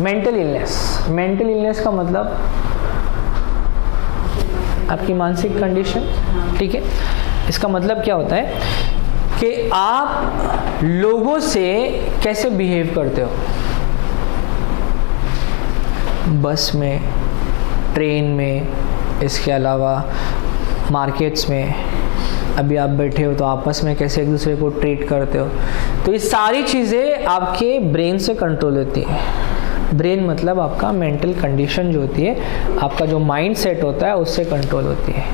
Mental illness का मतलब आपकी मानसिक कंडीशन, ठीक है। इसका मतलब क्या होता है कि आप लोगों से कैसे बिहेव करते हो, बस में, ट्रेन में, इसके अलावा मार्केट्स में, अभी आप बैठे हो तो आपस में कैसे एक दूसरे को ट्रीट करते हो। तो ये सारी चीज़ें आपके ब्रेन से कंट्रोल होती है। ब्रेन मतलब आपका मेंटल कंडीशन जो होती है, आपका जो माइंड सेट होता है उससे कंट्रोल होती है।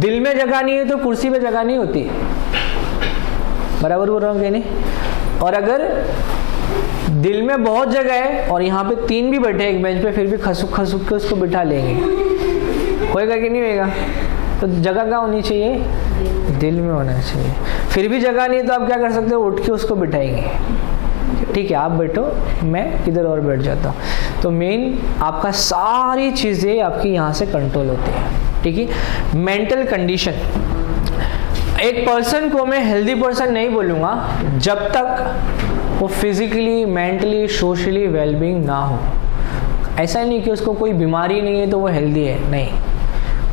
दिल में जगह नहीं है तो कुर्सी पे जगह नहीं होती, बराबर बोल रहा हूँ कि नहीं? और अगर दिल में बहुत जगह है और यहाँ पे 3 भी बैठे एक बेंच पे, फिर भी खसुक के उसको बिठा लेंगे, होएगा कि नहीं होएगा? तो जगह कहाँ होनी चाहिए? दिल में होना चाहिए। फिर भी जगह नहीं है तो आप क्या कर सकते हो? उठ के उसको बिठाएंगे, ठीक है आप बैठो, मैं किधर और बैठ जाता हूँ। तो मेन आपका सारी चीज़ें आपकी यहाँ से कंट्रोल होती है, ठीक है। मेंटल कंडीशन, एक पर्सन को मैं हेल्दी पर्सन नहीं बोलूँगा जब तक वो फिजिकली, मेंटली, सोशली वेलबींग ना हो। ऐसा नहीं कि उसको कोई बीमारी नहीं है तो वो हेल्दी है, नहीं,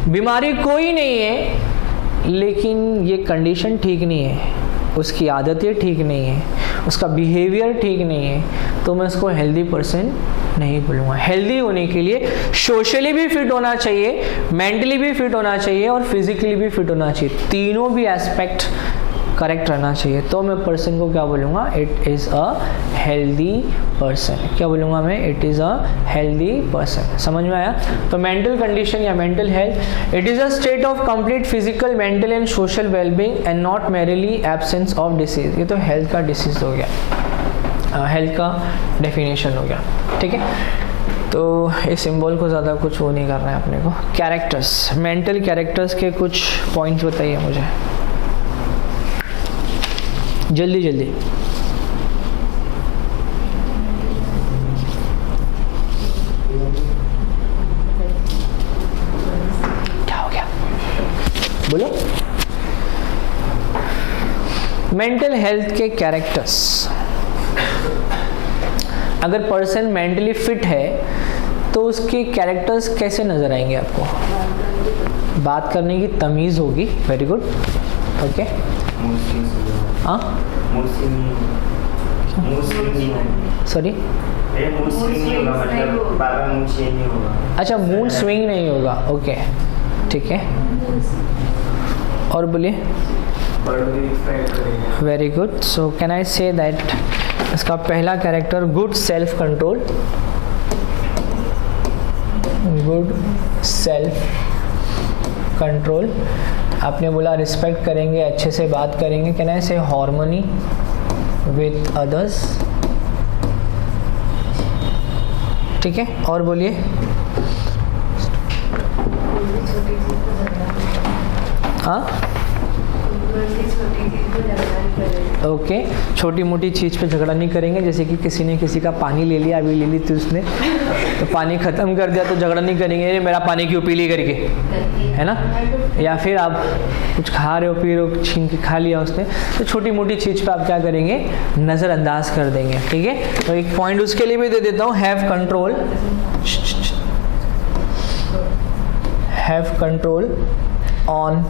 बीमारी कोई नहीं है लेकिन ये कंडीशन ठीक नहीं है, उसकी आदतें ठीक नहीं है, उसका बिहेवियर ठीक नहीं है, तो मैं उसको हेल्दी पर्सन नहीं बोलूँगा। हेल्दी होने के लिए सोशली भी फिट होना चाहिए, मेंटली भी फिट होना चाहिए और फिजिकली भी फिट होना चाहिए, तीनों भी एस्पेक्ट करेक्ट रहना चाहिए। तो मैं पर्सन को क्या बोलूँगा? It is a healthy person. क्या बोलूँगा मैं? It is a healthy person. समझ में आया? तो मेंटल कंडीशन या mental health, it is a state of complete physical, mental and social wellbeing and not merely absence of disease. ये तो हेल्थ का डिसीज हो गया, हेल्थ का डेफिनेशन हो गया, ठीक है। तो इस सिंबल को ज़्यादा कुछ वो नहीं करना है अपने को। कैरेक्टर्स, मेंटल कैरेक्टर्स के कुछ पॉइंट्स बताइए मुझे जल्दी जल्दी। क्या हो गया? बोलो। मेंटल हेल्थ के कैरेक्टर्स, अगर पर्सन मेंटली फिट है तो उसके कैरेक्टर्स कैसे नजर आएंगे आपको? बात करने की तमीज़ होगी, वेरी गुड, ओके। हाँ, सॉरी, अच्छा, मूड स्विंग नहीं होगा, ओके, ठीक है। और बोलिए। Very good. So can I say that इसका पहला character good self control, good self control. आपने बोला रिस्पेक्ट करेंगे, अच्छे से बात करेंगे। कैन आई से हार्मनी विथ अदर्स, ठीक है। और बोलिए। हाँ, ओके, छोटी मोटी चीज़ पे झगड़ा नहीं करेंगे। जैसे कि किसी ने किसी का पानी ले लिया, अभी ले ली थी उसने, तो पानी ख़त्म कर दिया तो झगड़ा नहीं करेंगे, ये मेरा पानी क्यों पी ली करके, है ना। या फिर आप कुछ खा रहे हो, पी रहे हो, छीन के खा लिया उसने, तो छोटी मोटी चीज़ पे आप क्या करेंगे? नज़रअंदाज कर देंगे, ठीक है। तो एक पॉइंट उसके लिए भी दे देता हूँ, have control on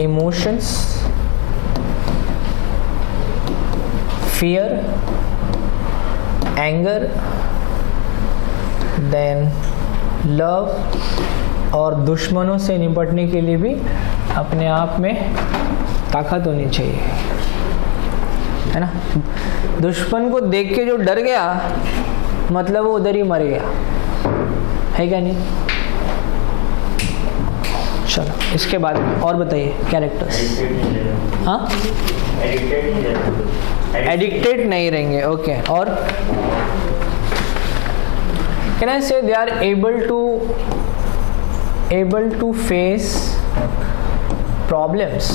emotions, fear, anger, then love। और दुश्मनों से निपटने के लिए भी अपने आप में ताकत होनी चाहिए, है ना। दुश्मन को देख के जो डर गया मतलब वो उधर ही मर गया, है क्या नहीं? चलो इसके बाद और बताइए कैरेक्टर्स। हाँ, एडिक्टेड नहीं रहेंगे, ओके। और can I say they are able to face problems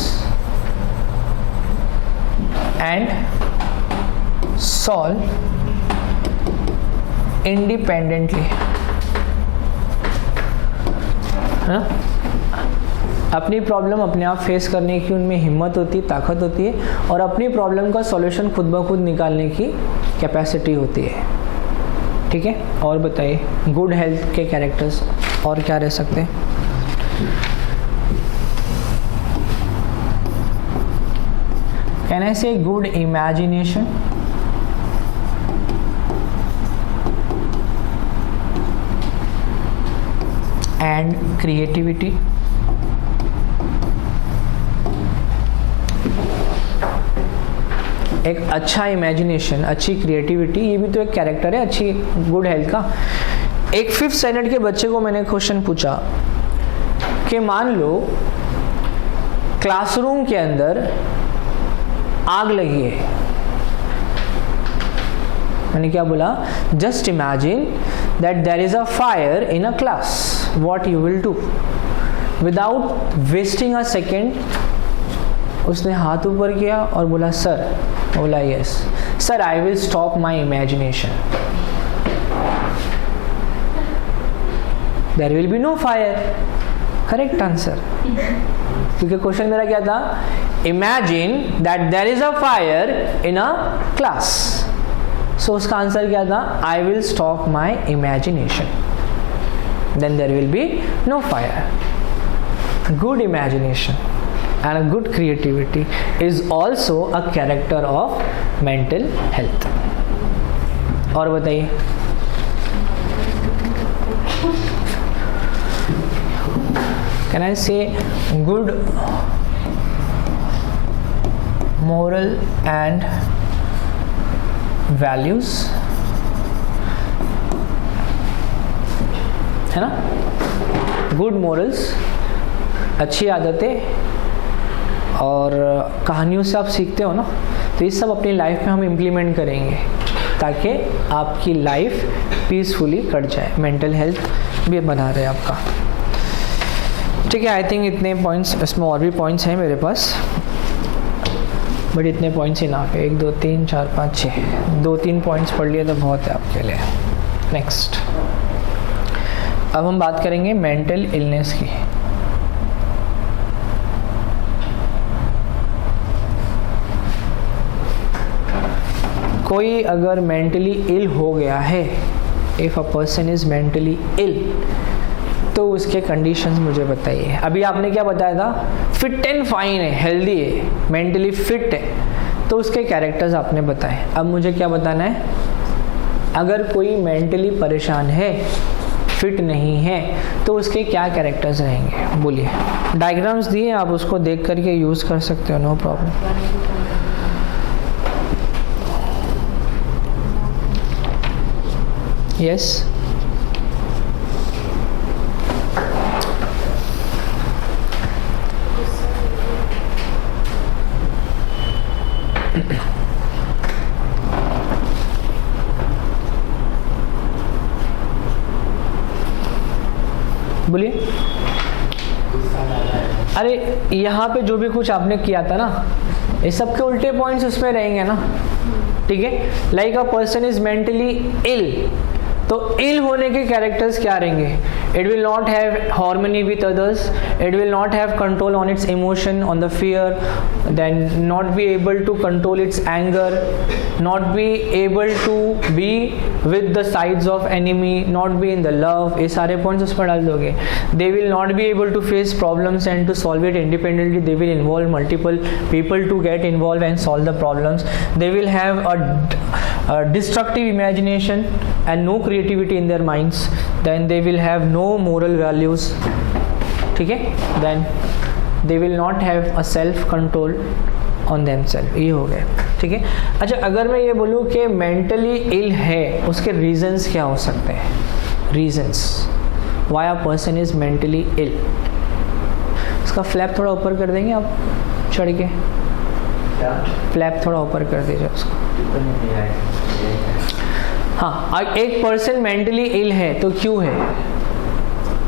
and solve independently, है ना। अपनी प्रॉब्लम अपने आप फेस करने की उनमें हिम्मत होती है, ताकत होती है, और अपनी प्रॉब्लम का सॉल्यूशन खुद ब खुद निकालने की कैपेसिटी होती है। ठीक है, और बताइए गुड हेल्थ के कैरेक्टर्स और क्या रह सकते हैं? कैन आई से गुड इमेजिनेशन, एंड क्रिएटिविटी, एक अच्छा इमेजिनेशन, अच्छी क्रिएटिविटी, ये भी तो एक कैरेक्टर है अच्छी गुड हेल्थ का। एक 5th स्टैंडर्ड के बच्चे को मैंने क्वेश्चन पूछा कि मान लो क्लासरूम के अंदर आग लगी है। मैंने क्या बोला? Just imagine that there is a fire in a class, what you will do? Without wasting a second उसने हाथ ऊपर किया और बोला सर, बोला yes sir, I will stop my imagination, there will be no fire. Correct answer, क्योंकि question मेरा क्या था? Imagine that there is a fire in a class, so उसका आंसर क्या था? I will stop my imagination, then there will be no fire. Good imagination and a good creativity is also a character of mental health. और बताइए, can I say good moral and values, है ना? Good morals, अच्छी आदतें और कहानियों से आप सीखते हो ना, तो ये सब अपनी लाइफ में हम इम्प्लीमेंट करेंगे ताकि आपकी लाइफ पीसफुली कट जाए, मेंटल हेल्थ भी बना रहे आपका। ठीक है, आई थिंक इतने पॉइंट्स, इसमें और भी पॉइंट्स हैं मेरे पास, बट इतने पॉइंट्स ही ना है। 1 2 3 4 5 6, 2-3 पॉइंट्स पढ़ लिए तो बहुत है आपके लिए। नेक्स्ट, अब हम बात करेंगे मेंटल इलनेस की। कोई अगर मेंटली इल हो गया है, if a person is mentally ill, तो उसके कंडीशंस मुझे बताइए। अभी आपने क्या बताया था? फिट एंड फाइन है, हेल्दी है, मेंटली फिट है, तो उसके कैरेक्टर्स आपने बताए। अब मुझे क्या बताना है? अगर कोई मेंटली परेशान है, फिट नहीं है, तो उसके क्या कैरेक्टर्स रहेंगे? बोलिए। डायग्राम्स दिए, आप उसको देख करके यूज़ कर सकते हो, नो प्रॉब्लम। यस, बोलिए। अरे यहाँ पे जो भी कुछ आपने किया था ना, ये सबके उल्टे पॉइंट्स उसमें रहेंगे ना, ठीक है? Like a person is mentally ill, तो इल होने के कैरेक्टर्स क्या रहेंगे? It will not have harmony with others, it will not have control on its emotion, on the fear, then not be able to control its anger, not be able to be with the sides of enemy, not be in the love, ये सारे points उस पर डाल दोगे। They will not be able to face problems and to solve it independently, they will involve multiple people to get involve and solve the problems, they will have a destructive imagination and no creativity in their minds, then they will have no moral values, ठीक है? then they will not have a self control on themselves। ये हो गए, ठीक है? अच्छा, अगर मैं ये बोलूँ कि मेंटली इल है, उसके रीजंस क्या हो सकते हैं? Reasons why a person is mentally ill. उसका फ्लैप थोड़ा ऊपर कर देंगे आप, चढ़ के फ्लैप थोड़ा ऊपर कर दीजिए उसको। हाँ, एक पर्सन मेंटली इल है तो क्यों है?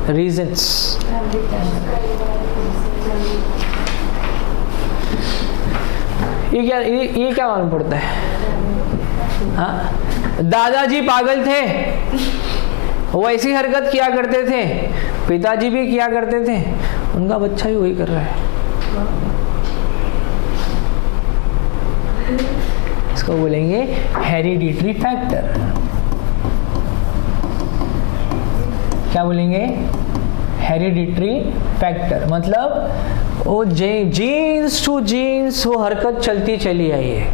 रीजंस। ये क्या मालूम पड़ता है? हाँ, दादाजी पागल थे, वो ऐसी हरकत किया करते थे, पिताजी भी किया करते थे, उनका बच्चा भी वही कर रहा है। इसको बोलेंगे हेरिडिटरी फैक्टर। क्या बोलेंगे, हेरिडिटरी फैक्टर, मतलब वो जीन्स टू जीन्स वो हरकत चलती चली आई है।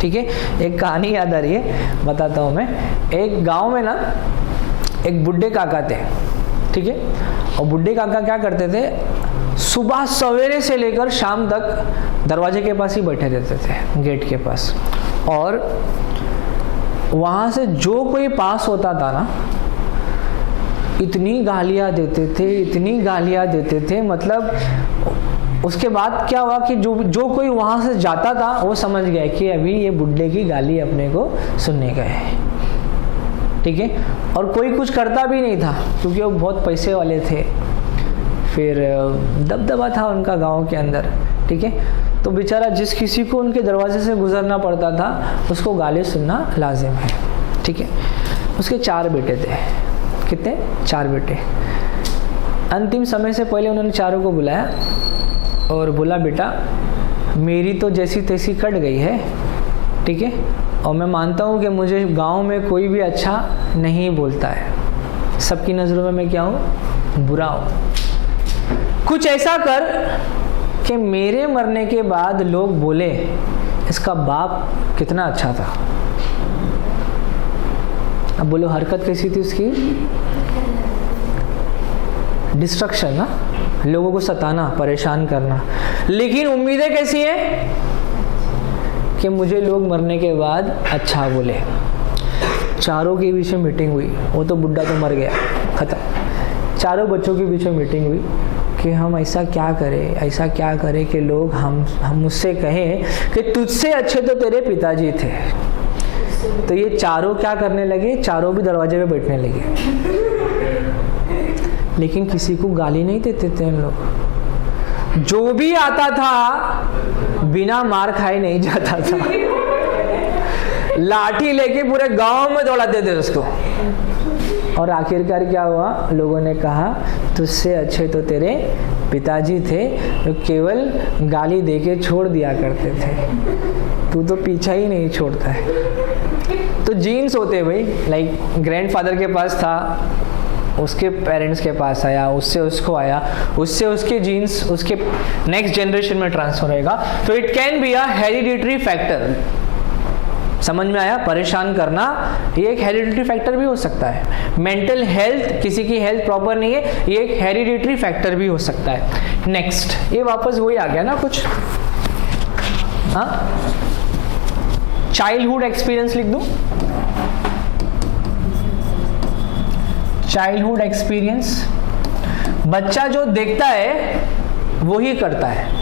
ठीक है, एक कहानी याद आ रही है, बताता हूँ मैं। एक गांव में ना एक बुड्ढे काका थे, ठीक है, और बुड्ढे काका क्या करते थे, सुबह सवेरे से लेकर शाम तक दरवाजे के पास ही बैठे रहते थे, गेट के पास, और वहाँ से जो कोई पास होता था ना, इतनी गालियाँ देते थे, इतनी गालियाँ देते थे, मतलब उसके बाद क्या हुआ कि जो कोई वहाँ से जाता था वो समझ गया कि अभी ये बुड्ढे की गाली अपने को सुनने का है। ठीक है, और कोई कुछ करता भी नहीं था क्योंकि वो बहुत पैसे वाले थे, फिर दबदबा था उनका गांव के अंदर। ठीक है, तो बेचारा जिस किसी को उनके दरवाजे से गुजरना पड़ता था उसको गाली सुनना लाजिम है। ठीक है, उसके 4 बेटे थे। कितने? 4 बेटे। अंतिम समय से पहले उन्होंने चारों को बुलाया और बोला, बेटा मेरी तो जैसी तैसी कट गई है, ठीक है, और मैं मानता हूँ कि मुझे गांव में कोई भी अच्छा नहीं बोलता है, सबकी नज़रों में मैं क्या हूँ, बुरा हूँ। कुछ ऐसा कर कि मेरे मरने के बाद लोग बोले इसका बाप कितना अच्छा था। अब बोलो हरकत कैसी थी उसकी, डिस्ट्रक्शन ना, लोगों को सताना, परेशान करना, लेकिन उम्मीदें कैसी है कि मुझे लोग मरने के बाद अच्छा बोले। चारों के बीच में मीटिंग हुई, वो तो बुड्ढा तो मर गया, खत्म। चारों बच्चों के बीच में मीटिंग हुई कि हम ऐसा क्या करें कि लोग हम मुझसे कहें कि तुझसे अच्छे तो तेरे पिताजी थे। तो ये चारों क्या करने लगे, चारों भी दरवाजे पे बैठने लगे, लेकिन किसी को गाली नहीं देते थे उन लोग। जो भी आता था बिना मार खाए नहीं जाता था, लाठी लेके पूरे गांव में दौड़ाते थे उसको। और आखिरकार क्या हुआ, लोगों ने कहा तुझसे अच्छे तो तेरे पिताजी थे, जो केवल गाली देके छोड़ दिया करते थे, तू तो पीछा ही नहीं छोड़ता है। तो जीन्स होते भाई, लाइक ग्रैंडफादर के पास था, उसके पेरेंट्स के पास आया, उससे उसको आया, उससे उसके जीन्स उसके नेक्स्ट जनरेशन में ट्रांसफर होएगा। तो it can be a hereditary factor. समझ में आया? परेशान करना ये एक हेरिडिटरी फैक्टर भी हो सकता है। मेंटल हेल्थ, किसी की हेल्थ प्रॉपर नहीं है, ये एक हेरिडिटरी फैक्टर भी हो सकता है। नेक्स्ट, ये वापस वही आ गया ना कुछ, हाँ, चाइल्डहुड एक्सपीरियंस लिख दूं, चाइल्डहुड एक्सपीरियंस। बच्चा जो देखता है वो ही करता है।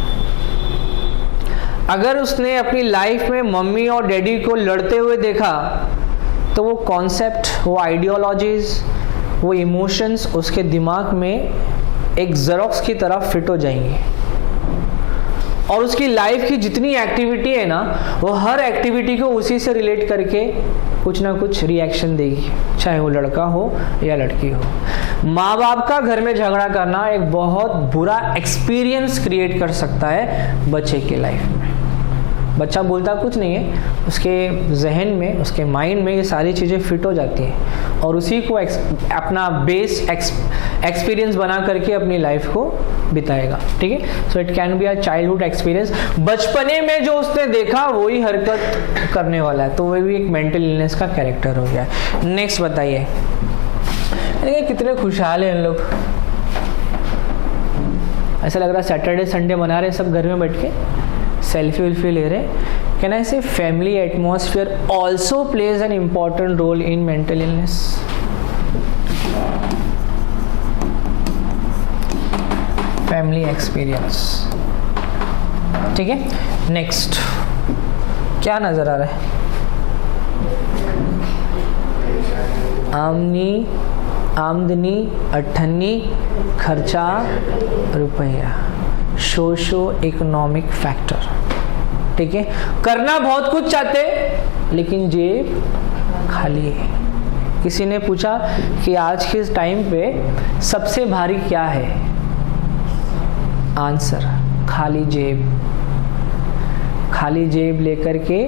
अगर उसने अपनी लाइफ में मम्मी और डैडी को लड़ते हुए देखा तो वो कॉन्सेप्ट, वो आइडियोलॉजीज, वो इमोशंस उसके दिमाग में एक ज़ेरॉक्स की तरह फिट हो जाएंगे, और उसकी लाइफ की जितनी एक्टिविटी है ना, वो हर एक्टिविटी को उसी से रिलेट करके कुछ ना कुछ रिएक्शन देगी, चाहे वो लड़का हो या लड़की हो। माँ बाप का घर में झगड़ा करना एक बहुत बुरा एक्सपीरियंस क्रिएट कर सकता है बच्चे के लाइफ में। बच्चा बोलता कुछ नहीं है, उसके जहन में, उसके माइंड में ये सारी चीज़ें फिट हो जाती हैं, और उसी को अपना बेस एक्सपीरियंस बना करके अपनी लाइफ को बिताएगा। ठीक है, so it can be a childhood experience. बचपने में जो उसने देखा वही हरकत करने वाला है, तो वह भी एक मेंटल इलनेस का कैरेक्टर हो गया। नेक्स्ट बताइए, कितने खुशहाल हैं इन लोग, ऐसा लग रहा है सैटरडे संडे मना रहे सब घर में बैठ के, सेल्फी वेल्फी ले रहे। Can I say family atmosphere also plays an important role in mental illness. Family experience, ठीक है। नेक्स्ट क्या नजर आ रहा है, आमदनी अठन्नी, खर्चा रुपया, सोशो इकोनॉमिक फैक्टर। ठीक है, करना बहुत कुछ चाहते लेकिन जेब खाली है। किसी ने पूछा कि आज के टाइम पे सबसे भारी क्या है, आंसर खाली जेब। खाली जेब लेकर के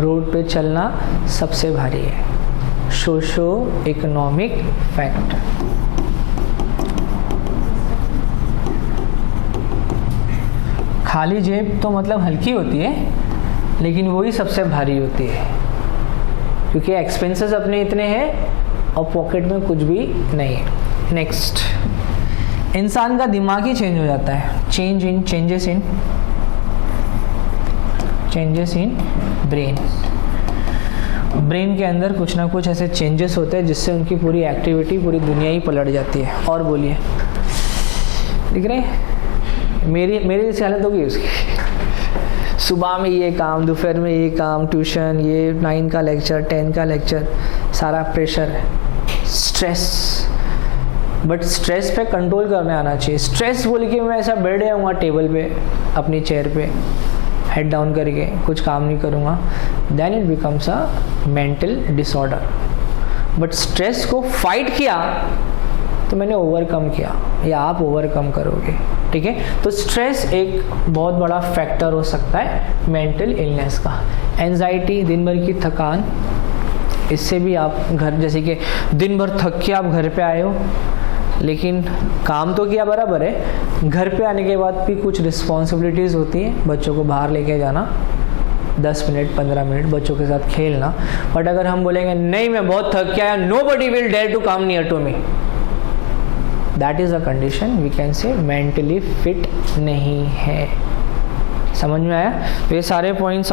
रोड पे चलना सबसे भारी है। Socio economic factor. खाली जेब तो मतलब हल्की होती है, लेकिन वही सबसे भारी होती है, क्योंकि एक्सपेंसेस अपने इतने हैं और पॉकेट में कुछ भी नहीं है। नेक्स्ट, इंसान का दिमाग ही चेंज हो जाता है। चेंजेस इन ब्रेन के अंदर कुछ ना कुछ ऐसे चेंजेस होते हैं जिससे उनकी पूरी एक्टिविटी, पूरी दुनिया ही पलट जाती है। और बोलिए, दिख रहे हैं? मेरी जैसी हालत होगी उसकी। सुबह में ये काम, दोपहर में ये काम, ट्यूशन, ये 9 का लेक्चर, 10 का लेक्चर, सारा प्रेशर है, स्ट्रेस। बट स्ट्रेस पे कंट्रोल करने आना चाहिए। स्ट्रेस बोल के मैं ऐसा बैठ जाऊँगा टेबल पे, अपनी चेयर पे, हेड डाउन करके कुछ काम नहीं करूँगा, then it becomes a mental disorder. But stress को फाइट किया तो मैंने ओवरकम किया, या आप ओवरकम करोगे। ठीक है, तो स्ट्रेस एक बहुत बड़ा फैक्टर हो सकता है मेंटल इलनेस का। एंजाइटी, दिन भर की थकान, इससे भी आप घर, जैसे कि दिन भर थक के आप घर पे आए हो, लेकिन काम तो किया बराबर है, घर पे आने के बाद भी कुछ रिस्पॉन्सिबिलिटीज़ होती हैं। बच्चों को बाहर लेके जाना, 10 मिनट 15 मिनट बच्चों के साथ खेलना। बट अगर हम बोलेंगे नहीं मैं बहुत थक के आया, nobody will dare to come near to me, that is a condition we can say mentally fit नहीं है। समझ में आया? तो ये सारे पॉइंट्स